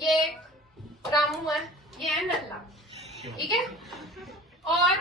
ये रामू है, ये है नल्ला, ठीक है। और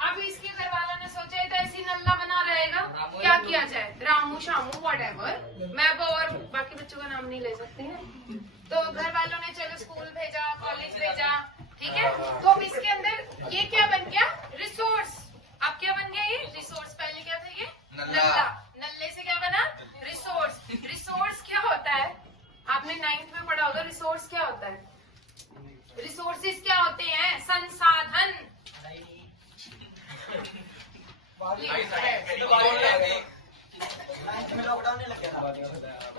अब इसके घर वालों ने सोचा तो ऐसी नल्ला बना रहेगा, क्या किया जाए, रामू शामू व्हाटएवर, मैं वो और बाकी बच्चों का नाम नहीं ले सकती है। तो घर वालों ने चलो स्कूल भेजा, कॉलेज भेजा, ठीक है। तो अब इसके अंदर ये क्या बन गया, रिसोर्स। अब क्या बन गया ये रिसोर्स, पहले क्या था ये नल्ला, नल्ले से क्या बना रिसोर्स। रिसोर्स क्या होता है, आपने 9th में पढ़ा होगा, रिसोर्स क्या होता है, रिसोर्सेज क्या होते हैं, संसाधन।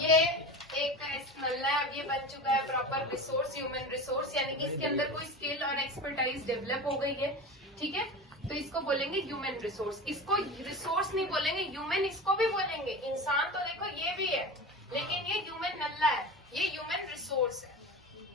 ये एक नल्ला है, अब ये बन चुका है प्रॉपर रिसोर्स, ह्यूमन रिसोर्स, यानी कि इसके अंदर कोई स्किल और एक्सपर्टाइज डेवलप हो गई है, ठीक है। तो इसको बोलेंगे ह्यूमन रिसोर्स। इसको रिसोर्स नहीं बोलेंगे, ह्यूमन इसको भी बोलेंगे। इंसान तो देखो ये भी है, लेकिन ये ह्यूमन नल्ला है, ये ह्यूमन रिसोर्स है,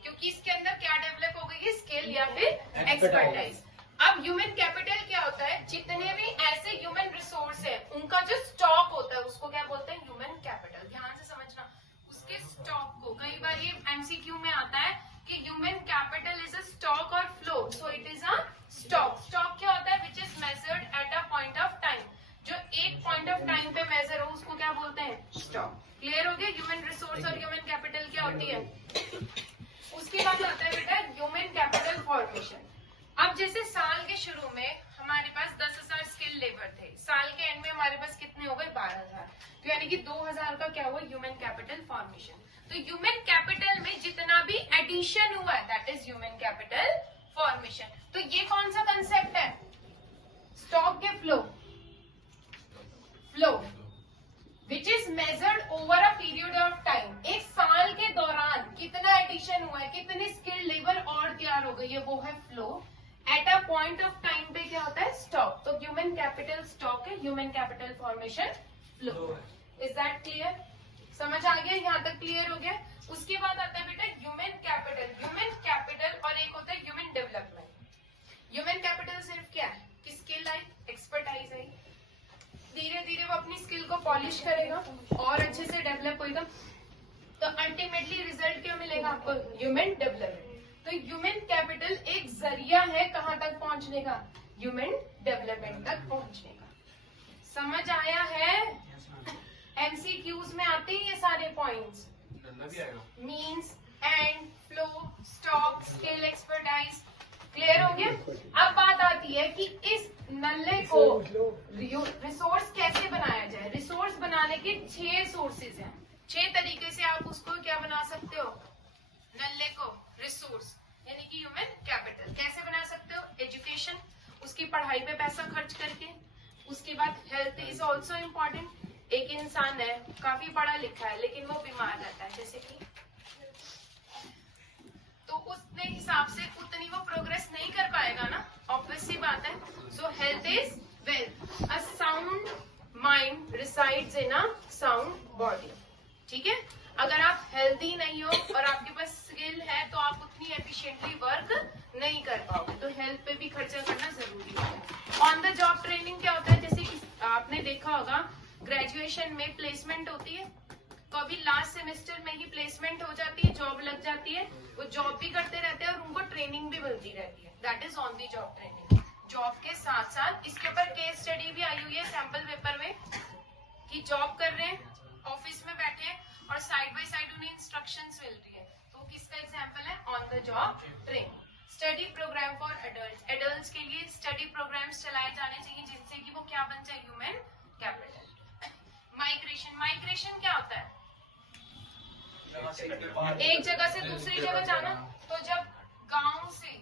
क्योंकि इसके अंदर क्या डेवलप हो गई है, स्किल या फिर एक्सपर्टाइज। अब ह्यूमन कैपिटल क्या होता है, जितने भी ऐसे ह्यूमन रिसोर्स है उनका जो स्टॉक होता है उसको क्या बोलते हैं, ह्यूमन कैपिटल। ध्यान से समझना, उसके स्टॉक को, कई बार ये एमसीक्यू में आता है कि human capital is a stock और flow, so it is a stock. Stock क्या होता है, which is measured at a point of time, जो एक पॉइंट ऑफ टाइम पे मेजर हो उसको क्या बोलते हैं, स्टॉक। क्लियर हो गया, ह्यूमन रिसोर्स और ह्यूमन कैपिटल क्या होती है। उसके बाद आता है बेटा ह्यूमन कैपिटल फॉर्मेशन। अब जैसे साल के शुरू में हमारे पास 10,000 स्किल लेबर थे, साल के एंड में हमारे पास कितने हो गए 12,000, तो यानी कि 2,000 का क्या हुआ, ह्यूमन कैपिटल फॉर्मेशन। तो ह्यूमन कैपिटल में जितना भी एडिशन हुआ है that is human capital formation. तो ये कौन सा कंसेप्ट है, स्टॉक के flow which is measured over a period of time. एक साल के दौरान कितना एडिशन हुआ है, कितनी स्किल लेबर और तैयार हो गई है, वो है flow. Eight a point of time पे क्या होता है, स्टॉक। तो ह्यूमन कैपिटल स्टॉक है, human capital formation flow. Is that clear, समझ आ गया, यहाँ तक क्लियर हो गया। उसके बाद आता है बेटा ह्यूमन कैपिटल। ह्यूमन कैपिटल और एक होता है ह्यूमन डेवलपमेंट। ह्यूमन कैपिटल सिर्फ क्या है कि स्किल आई, एक्सपर्टाइज आई, धीरे धीरे वो अपनी स्किल को पॉलिश करेगा और अच्छे से डेवलप होगा, तो अल्टीमेटली रिजल्ट क्या मिलेगा आपको, ह्यूमन डेवलपमेंट। तो ह्यूमन कैपिटल एक जरिया है कहां तक पहुंचने का, ह्यूमन डेवलपमेंट तक पहुंचने का। समझ आया है, एमसीक्यूज में आते हैं ये सारे points, means, and, flow, stock, skill, expertise. Clear हो गया। अब बात आती है कि इस नल्ले को रिसोर्स कैसे बनाया जाए। रिसोर्स बनाने के 6 सोर्सेज हैं, 6 तरीके से आप उसको क्या बना सकते हो, नल्ले को रिसोर्स यानी कि ह्यूमन कैपिटल। कैसे बना सकते हो, एजुकेशन, उसकी पढ़ाई पे पैसा खर्च करके। उसके बाद हेल्थ इज ऑल्सो इम्पोर्टेंट। एक इंसान है काफी पढ़ा लिखा है लेकिन वो बीमार रहता है, जैसे कि, तो उसने हिसाब से उतनी वो प्रोग्रेस नहीं कर पाएगा ना, ऑब्वियस सी बात है। सो health is wealth, a sound mind resides in a sound body, ठीक है। अगर आप हेल्दी नहीं हो और आपके पास स्किल है तो आप उतनी एफिशिएंटली वर्क नहीं कर पाओगे, तो हेल्थ पे भी खर्चा करना जरूरी है। ऑन द जॉब ट्रेनिंग क्या होता है, जैसे कि आपने देखा होगा ग्रेजुएशन में प्लेसमेंट होती है, तो अभी लास्ट सेमेस्टर में ही प्लेसमेंट हो जाती है, जॉब लग जाती है, वो जॉब भी करते रहते हैं और उनको ट्रेनिंग भी मिलती रहती है, that is on the job training. Job के साथ साथ इसके ऊपर केस स्टडी भी आई हुई है सैंपल पेपर में, कि जॉब कर रहे हैं, ऑफिस में बैठे हैं और साइड बाय साइड उन्हें इंस्ट्रक्शंस मिल रही है, तो किसका एग्जांपल है, on the job training. Study programme for adults, adults के लिए स्टडी प्रोग्राम्स चलाए जाने चाहिए जिनसे कि वो क्या बन जाए, ह्यूमन कैपिटल। माइग्रेशन, माइग्रेशन क्या होता है, एक जगह से दूसरी जगह जाना। तो जब गांव से,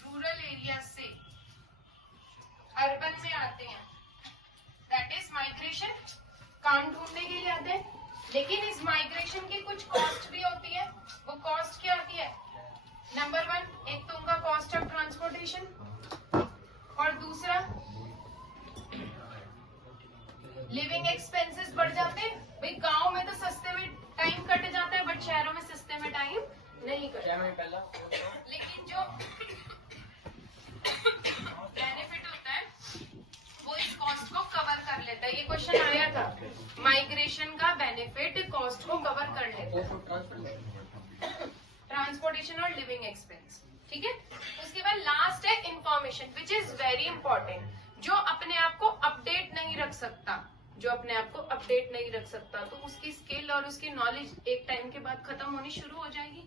रूरल एरिया से अर्बन में आते हैं दैट इज माइग्रेशन, काम ढूंढने के लिए आते हैं। लेकिन इस माइग्रेशन की कुछ कॉस्ट भी होती है, वो कॉस्ट क्या होती है, नंबर 1 एक तो उनका कॉस्ट ऑफ ट्रांसपोर्टेशन, और दूसरा लिविंग एक्सपेंसेस बढ़ जाते हैं। भाई गांव में तो सस्ते में टाइम कट जाता है बट शहरों में सस्ते में टाइम नहीं कटता। लेकिन जो बेनिफिट होता है वो इस कॉस्ट को कवर कर लेता है। ये क्वेश्चन आया था, माइग्रेशन का बेनिफिट कॉस्ट को कवर कर लेता है। ट्रांसपोर्टेशन ऑक्यूपेशन और लिविंग एक्सपेंस, ठीक है। उसके बाद लास्ट है information which is very important, जो अपने आप को अपडेट नहीं रख सकता, जो अपने आप को अपडेट नहीं रख सकता तो उसकी स्किल और उसकी नॉलेज एक टाइम के बाद खत्म होनी शुरू हो जाएगी,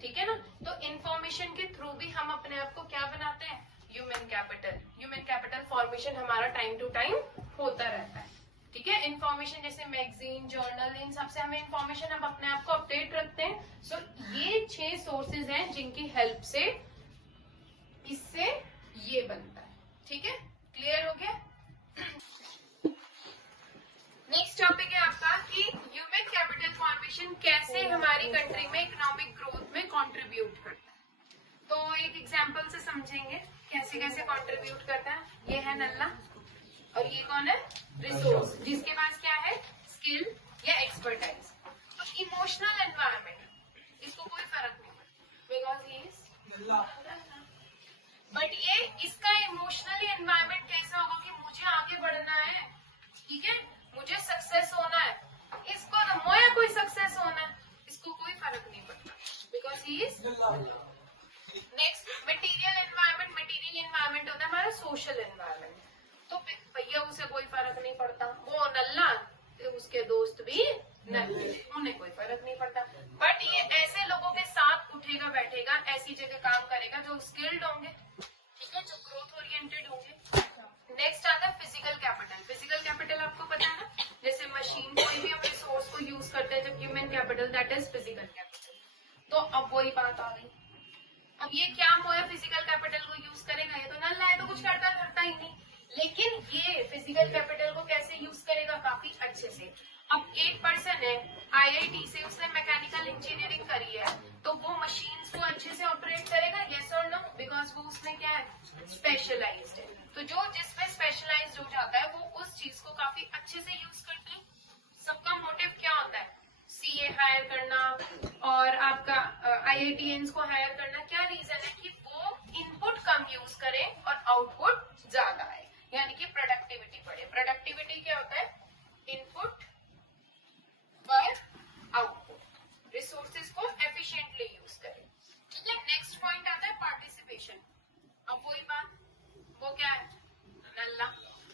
ठीक है ना। तो इंफॉर्मेशन के थ्रू भी हम अपने आप को क्या बनाते हैं, human capital. Human capital formation हमारा टाइम टू टाइम होता रहता है, ठीक है। इंफॉर्मेशन जैसे मैगजीन, जर्नल, इन सबसे हमें इंफॉर्मेशन हम अपने आप को अपडेट रखते हैं। सो ये 6 सोर्सेज हैं जिनकी हेल्प से इससे ये बनता है, ठीक है। क्लियर हो गया। नेक्स्ट टॉपिक है आपका कि ह्यूमन कैपिटल फॉर्मेशन कैसे हमारी कंट्री में इकोनॉमिक ग्रोथ में कंट्रीब्यूट करता है। तो एक एग्जांपल से समझेंगे कैसे कैसे कंट्रीब्यूट करता है। ये है नल्ला और ये कौन है, रिसोर्स, जिसके पास क्या है, स्किल या एक्सपर्टाइज। तो इमोशनल एनवायरमेंट, इसको कोई फर्क नहीं पड़ता बिकॉज ही इज, बट ये इसका इमोशनली एनवायरमेंट कैसा होगा कि मुझे आगे बढ़ना है, ठीक है, मुझे सक्सेस होना है, इसको तो मोया कोई सक्सेस होना है, इसको कोई फर्क नहीं पड़ता because he is. Next material environment, material environment होता है हमारा सोशल एनवायरमेंट। तो भैया उसे कोई फर्क नहीं पड़ता, वो नल्ला उसके दोस्त भी नल्ले, उन्हें कोई फर्क नहीं पड़ता। बट ये ऐसे लोगों के साथ उठेगा बैठेगा, ऐसी जगह काम करेगा जो स्किल्ड होंगे, ठीक है, जो ग्रोथ ओरिएंटेड होंगे। नेक्स्ट आता है फिजिकल कैपिटल। फिजिकल कैपिटल आपको पता है ना, जैसे मशीन, कोई भी हम रिसोर्स को यूज करते हैं जब human capital, that is physical capital. तो अब वही बात आ गई, अब ये क्या मोया फिजिकल कैपिटल को यूज करेगा, ये तो नल्ला है तो कुछ करता धरता ही नहीं, लेकिन ये फिजिकल कैपिटल को कैसे यूज करेगा, काफी अच्छे से। अब एक पर्सन है आईआईटी से, उसने मैकेनिकल इंजीनियरिंग करी है, तो वो मशीन्स को अच्छे से ऑपरेट करेगा, यस और नो, बिकॉज वो उसमें क्या है, स्पेशलाइज्ड है। तो जो जिसमें स्पेशलाइज्ड हो जाता है वो उस चीज को काफी अच्छे से यूज करते हैं। सबका मोटिव क्या होता है, सीए हायर करना और आपका आईआईटीएंस को हायर करना, क्या रीजन है कि वो इनपुट कम यूज करें और आउटपुट ज्यादा आए, यानी कि प्रोडक्टिविटी बढ़े। प्रोडक्टिविटी क्या होता है, इनपुट पर आउटपुट, रिसोर्सेज को एफिशिएंटली यूज करें, ठीक है। नेक्स्ट पॉइंट आता है पार्टिसिपेशन। अब वही बात, वो क्या है, नल्ला,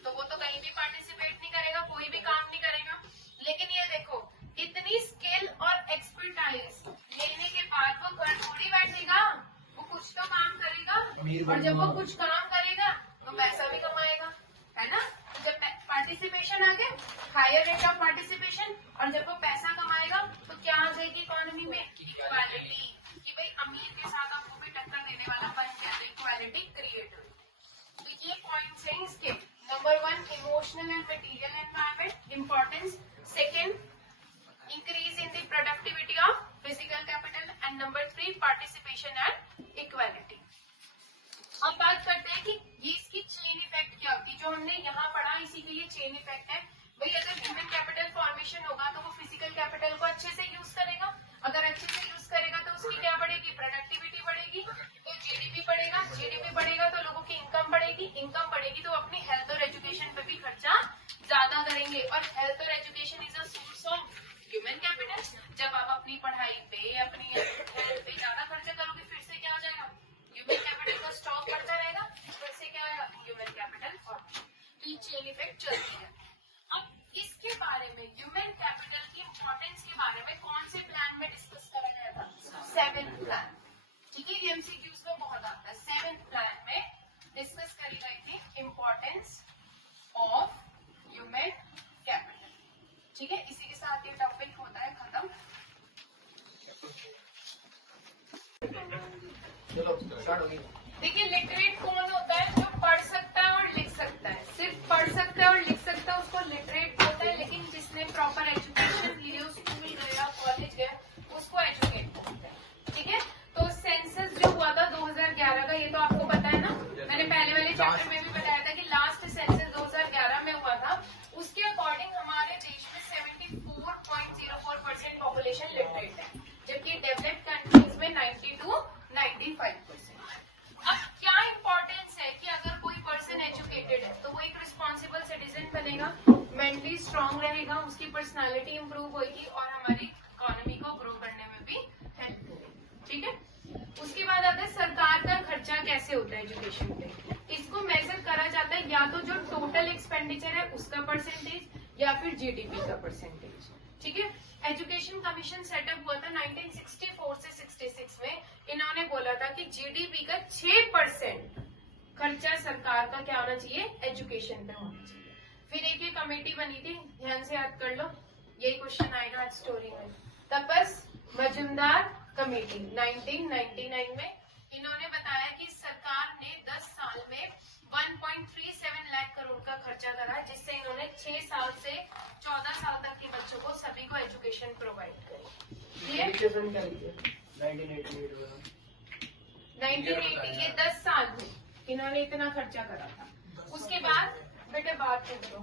तो वो तो कहीं भी पार्टिसिपेट नहीं करेगा, कोई भी काम नहीं करेगा। लेकिन ये देखो, इतनी स्किल और एक्सपर्टाइज लेने के बाद वो घर थोड़ी बैठेगा, वो कुछ तो काम करेगा, और जब वो कुछ काम करेगा तो पैसा भी कमाएगा, है ना। जब पार्टिसिपेशन आ गया, हायर रेट ऑफ पार्टिसिपेशन, और जब वो पैसा कमाएगा तो क्या आ जाएगी इकोनॉमी में, इक्वालिटी, कि भाई अमीर के साथ आपको भी टक्कर देने वाला बन गया, इक्वालिटी क्रिएट हुई। तो ये पॉइंट्स हैं इसके। Number 1 emotional and material environment importance, second increase in the productivity of physical capital, and number 3 participation and equality. अब बात करते हैं कि ये इसकी चेन इफेक्ट क्या होती है, जो हमने यहाँ पढ़ा इसी के लिए चेन इफेक्ट है। भाई अगर ह्यूमन कैपिटल फॉर्मेशन होगा तो वो फिजिकल कैपिटल को अच्छे से यूज करेगा, अगर अच्छे से यूज करेगा तो उसकी क्या बढ़ेगी, प्रोडक्टिविटी बढ़ेगी, तो जीडीपी बढ़ेगा, जीडीपी बढ़ेगा तो लोगों की इनकम बढ़ेगी, इनकम बढ़ेगी तो अपनी हेल्थ और एजुकेशन पे भी खर्चा ज्यादा करेंगे, और हेल्थ और education is a source of human capital. जब आप अपनी पढ़ाई पे, अपनी हेल्थ पे ज्यादा खर्चा करोगे, फिर से क्या हो जाएगा, ह्यूमन कैपिटल का स्टॉक बढ़ता रहेगा, फिर से क्या आएगा, ह्यूमन कैपिटल फॉर्मेशन। तो ये चेन इफेक्ट चलती है। अब इसके बारे में, ह्यूमन कैपिटल की इंपॉर्टेंस के बारे में कौन से प्लान में डिस्कस करा गया था, 7th प्लान, ठीक है, एमसीक्यूज में बहुत आता है। 7th प्लान में डिस्कस करी गई थी इंपॉर्टेंस ऑफ ह्यूमन कैपिटल, ठीक है। इसी के साथ ये टॉपिक होता है खत्म। देखिए लिटरेट कौन होता है, जो पढ़ सकता है और लिख सकता है, सिर्फ पढ़ सकता है और लिख सकता है उसको लिटरेट होता है, लेकिन जिसने प्रॉपर एजुकेशन ली है, स्कूल गया, कॉलेज गया, उसको एजुकेट बोलते हैं, ठीक है। तो सेंसस जो हुआ था 2011 का, ये तो आपको पता है ना, मैंने पहले वाले चैप्टर में भी बताया था कि लास्ट सेंसस 2011 में हुआ था। उसके अकॉर्डिंग हमारे देश में 74.04% पॉपुलेशन लिटरेट है, जबकि डेवलप्ड कंट्रीज में 90 to 95%। अब क्या इंपॉर्टेंस उसके बाद आता है सरकार का खर्चा कैसे होता है एजुकेशन पे। इसको मेजर करा जाता है या तो जो टोटल एक्सपेंडिचर है उसका परसेंटेज या फिर जीडीपी का परसेंटेज। ठीक है, एजुकेशन कमीशन सेटअप हुआ था 1964 से 66 में। इन्होंने बोला था कि जीडीपी का 6% खर्चा सरकार का क्या होना चाहिए, एजुकेशन पे होना चाहिए। फिर एक ये कमेटी बनी थी, ध्यान से याद कर लो, यही क्वेश्चन आएगा आज स्टोरी में। तपस मजुमदार कमेटी 1999 में इन्होंने बताया कि सरकार ने 10 साल में 1.37 लाख करोड़ का खर्चा करा, जिससे इन्होंने 6 साल से 14 साल तक के बच्चों को सभी को एजुकेशन प्रोवाइड करी। 1980 ये 10 साल में इन्होंने इतना खर्चा करा था। उसके बाद बेटे बात पूछो,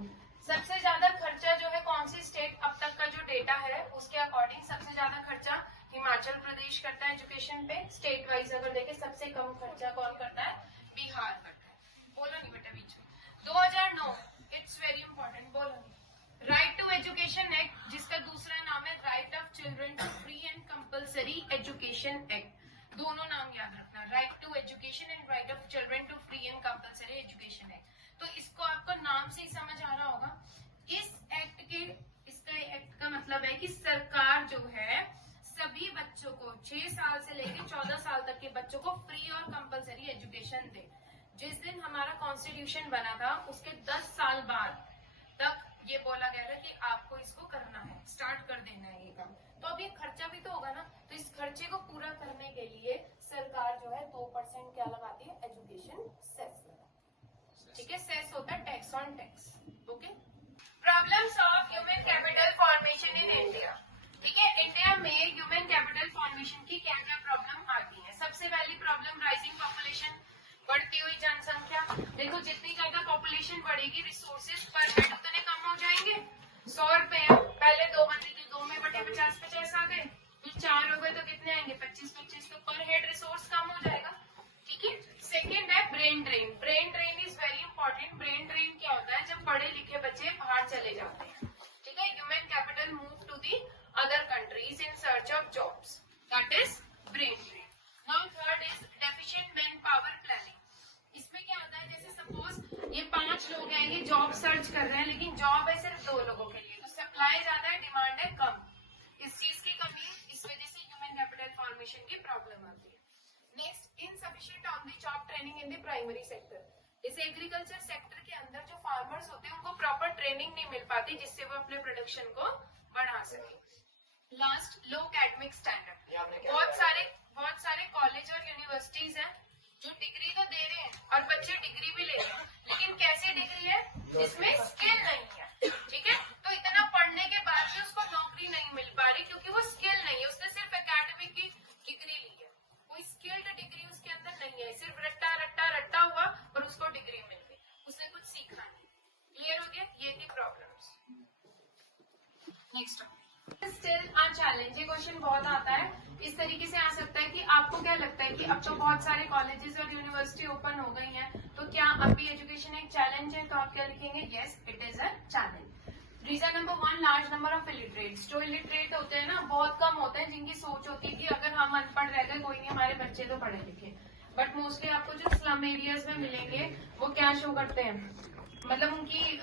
सबसे ज्यादा खर्चा जो है कौन सी स्टेट, अब तक का जो डेटा है उसके अकॉर्डिंग सबसे ज्यादा खर्चा हिमाचल प्रदेश करता है एजुकेशन पे। स्टेट वाइज अगर देखें सबसे कम खर्चा कौन करता है, बिहार करता है। बोलो नहीं बेटा बीच में। 2009, इट्स वेरी इंपॉर्टेंट, बोलो नहीं। राइट टू एजुकेशन एक्ट, जिसका दूसरा नाम है right of children to free and compulsory education act. दोनों नाम याद रखना, right to education and right of children to free and compulsory education act. तो इसको आपको नाम से ही समझ आ रहा होगा। इसका एक्ट का मतलब है कि सरकार जो है सभी बच्चों को 6 साल से लेकर 14 साल तक के बच्चों को फ्री और कंपल्सरी एजुकेशन दे। जिस दिन हमारा कॉन्स्टिट्यूशन बना था उसके 10 साल बाद तक ये बोला गया था कि आपको इसको करना है, स्टार्ट कर देना है ये काम। तो अब ये खर्चा भी तो होगा ना, तो इस खर्चे को पूरा करने के लिए सरकार जो है 2% क्या लगाती है, एजुकेशन सेस। ठीक है, सेस होता है tax on tax. Okay, problems of human capital formation in India. ठीक है, इंडिया में ह्यूमन कैपिटल फॉर्मेशन की क्या क्या प्रॉब्लम आती है। सबसे पहली प्रॉब्लम राइजिंग पॉपुलेशन, बढ़ती हुई जनसंख्या। देखो जितनी ज्यादा पॉपुलेशन बढ़ेगी रिसोर्सेज पर हेड उतने कम हो जाएंगे। 100 रुपए पहले 2 बनते थे, 2 में बटे 50 आ गए, फिर 4 हो गए तो कितने आएंगे, 25, तो पर हेड रिसोर्स कम हो जाएगा। ठीक है, सेकेंड है brain drain. Brain drain is very important. Brain drain क्या होता है, जब पढ़े लिखे बच्चे बाहर चले जाते हैं। ठीक है, human capital move to the other countries in search of jobs, that is brain drain. Now third is deficient man power planning. इसमें क्या होता है, जैसे सपोज ये 5 लोग हैं, ये जॉब सर्च कर रहे हैं, लेकिन जॉब है सिर्फ 2 लोगों के लिए, तो सप्लाई ज्यादा है, डिमांड है कम। इस चीज की कमी, इस वजह से ह्यूमन कैपिटल फॉर्मेशन की प्रॉब्लम आती है। Next, insufficient on the job training in the primary sector. जैसे एग्रीकल्चर सेक्टर के अंदर जो फार्मर्स होते हैं उनको प्रॉपर ट्रेनिंग नहीं मिल पाती जिससे वो अपने प्रोडक्शन को बढ़ा सके। लास्ट, लो एकेडमिक स्टैंडर्ड। बहुत सारे कॉलेज और यूनिवर्सिटीज हैं जो डिग्री तो दे रहे हैं और बच्चे डिग्री भी ले रहे हैं, लेकिन कैसी डिग्री है जिसमें स्किल नहीं है। ठीक है, तो इतना पढ़ने के बाद भी उसको नौकरी नहीं मिल पा रही क्योंकि वो स्किल नहीं है, उसने सिर्फ एकेडमिक की डिग्री ली है, कोई स्किल्ड डिग्री उसके अंदर नहीं है, सिर्फ रट्टा हुआ और उसको डिग्री मिल गई, उसने कुछ सीखा नहीं। क्लियर हो गया, ये थी problems. Next still a challenge, ये क्वेश्चन बहुत आता है, इस तरीके से आ सकता है कि आपको क्या लगता है कि अब तो बहुत सारे कॉलेजेस और यूनिवर्सिटी ओपन हो गई हैं, तो क्या अब भी एजुकेशन एक चैलेंज है, तो आप क्या लिखेंगे, yes it is a challenge. Reason number 1, large number of illiterates. जो इलिटरेट होते हैं ना बहुत कम होते हैं, जिनकी सोच होती है कि अगर हम अनपढ़ रह गए कोई नहीं, हमारे बच्चे तो पढ़े लिखे। बट मोस्टली आपको जो स्लम एरियाज में मिलेंगे वो क्या शो करते हैं, मतलब उनकी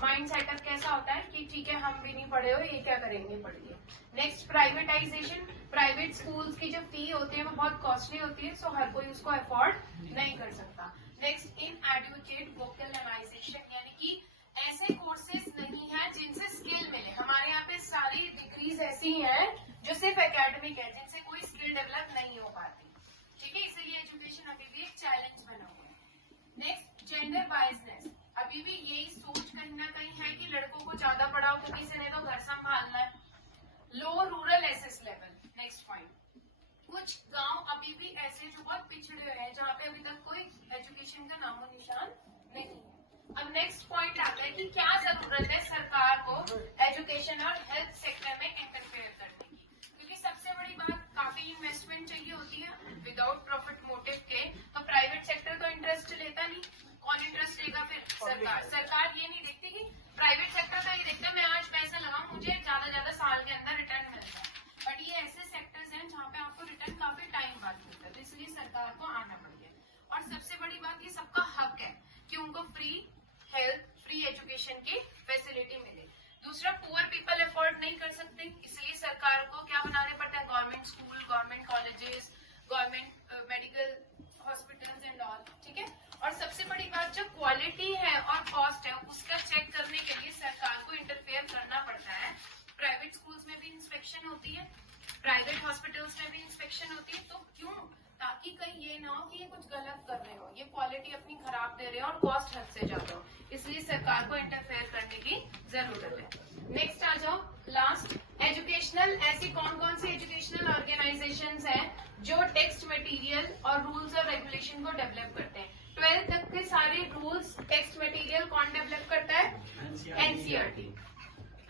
माइंड सेटअप कैसा होता है कि ठीक है हम भी नहीं पढ़े हो, ये क्या करेंगे पढ़िए। Next, privatisation. प्राइवेट स्कूल्स की जो फी होती है वो बहुत कॉस्टली होती है, सो हर कोई उसको अफोर्ड नहीं कर सकता। नेक्स्ट, इन एडुकेट वोकलाइजेशन, यानी कि ऐसे कोर्सेज नहीं है जिनसे स्किल मिले। हमारे यहाँ पे सारी डिग्रीज ऐसी हैं जो सिर्फ एकेडमिक है, जिनसे कोई स्किल डेवलप नहीं हो पाती। ठीक है, इसीलिए एजुकेशन अभी भी एक चैलेंज बना हुआ है। Next, gender biasness. अभी भी यही सोच कहीं ना कहीं है कि लड़कों को ज्यादा पढ़ाओ क्योंकि किसी ने तो घर संभालना है। Low rural access level. Next point, कुछ गांव अभी भी ऐसे जो बहुत पिछड़े हुए हैं जहाँ पे अभी तक कोई एजुकेशन का नामो निशान नहीं है। अब नेक्स्ट पॉइंट आता है कि क्या जरूरत है सरकार को एजुकेशन और हेल्थ सेक्टर में इंटरफेयर करने की, क्योंकि सबसे बड़ी बात काफी इन्वेस्टमेंट चाहिए होती है विदाउट प्रॉफिट मोटिव के, तो प्राइवेट सेक्टर तो इंटरेस्ट लेता नहीं। कौन इंटरेस्ट लेगा फिर, सरकार ये नहीं देखती कि प्राइवेट सेक्टर तो ये देखता मैं आज पैसा लगाऊं मुझे ज्यादा साल के अंदर रिटर्न मिलता है, बट ये ऐसे सेक्टर्स हैं जहाँ पे आपको रिटर्न काफी टाइम बाद मिलता है। सरकार को आना पड़ेगा। और सबसे बड़ी बात, ये सबका हक है कि उनको फ्री हेल्थ, फ्री एजुकेशन की फैसिलिटी मिले। दूसरा, पुअर पीपल अफोर्ड नहीं कर सकते, इसलिए सरकार को क्या बनाने पड़ते हैं, government school, government colleges, government medical hospitals and all, ठीक है। और सबसे बड़ी बात, जो क्वालिटी है और कॉस्ट है उसका चेक करने के लिए सरकार को इंटरफेयर करना पड़ता है। प्राइवेट स्कूल्स में भी इंस्पेक्शन होती है, प्राइवेट हॉस्पिटल्स में भी इंस्पेक्शन होती है। तो क्यों? ताकि कहीं ये ना हो कि ये कुछ गलत कर रहे हो, ये क्वालिटी अपनी खराब दे रहे हो और कॉस्ट हद से ज्यादा हो, इसलिए सरकार को इंटरफेयर करने की जरूरत है। नेक्स्ट आ जाओ, लास्ट, एजुकेशनल, ऐसी कौन कौन सी एजुकेशनल ऑर्गेनाइजेशंस हैं जो टेक्स्ट मटेरियल और रूल्स और रेगुलेशन को डेवलप करते हैं। 12th तक के सारे रूल्स, टेक्स्ट मटेरियल कौन डेवलप करता है? एनसीईआरटी।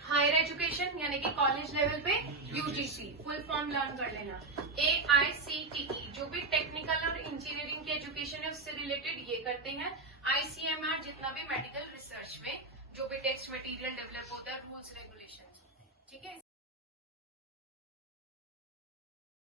हायर एजुकेशन यानी कि कॉलेज लेवल पे यूजीसी, फुल फॉर्म लर्न कर लेना। AICTE जो भी टेक्निकल और इंजीनियरिंग की एजुकेशन है उससे रिलेटेड ये करते हैं। ICMR जितना भी मेडिकल रिसर्च में जो भी टेक्स्ट मटेरियल डेवलप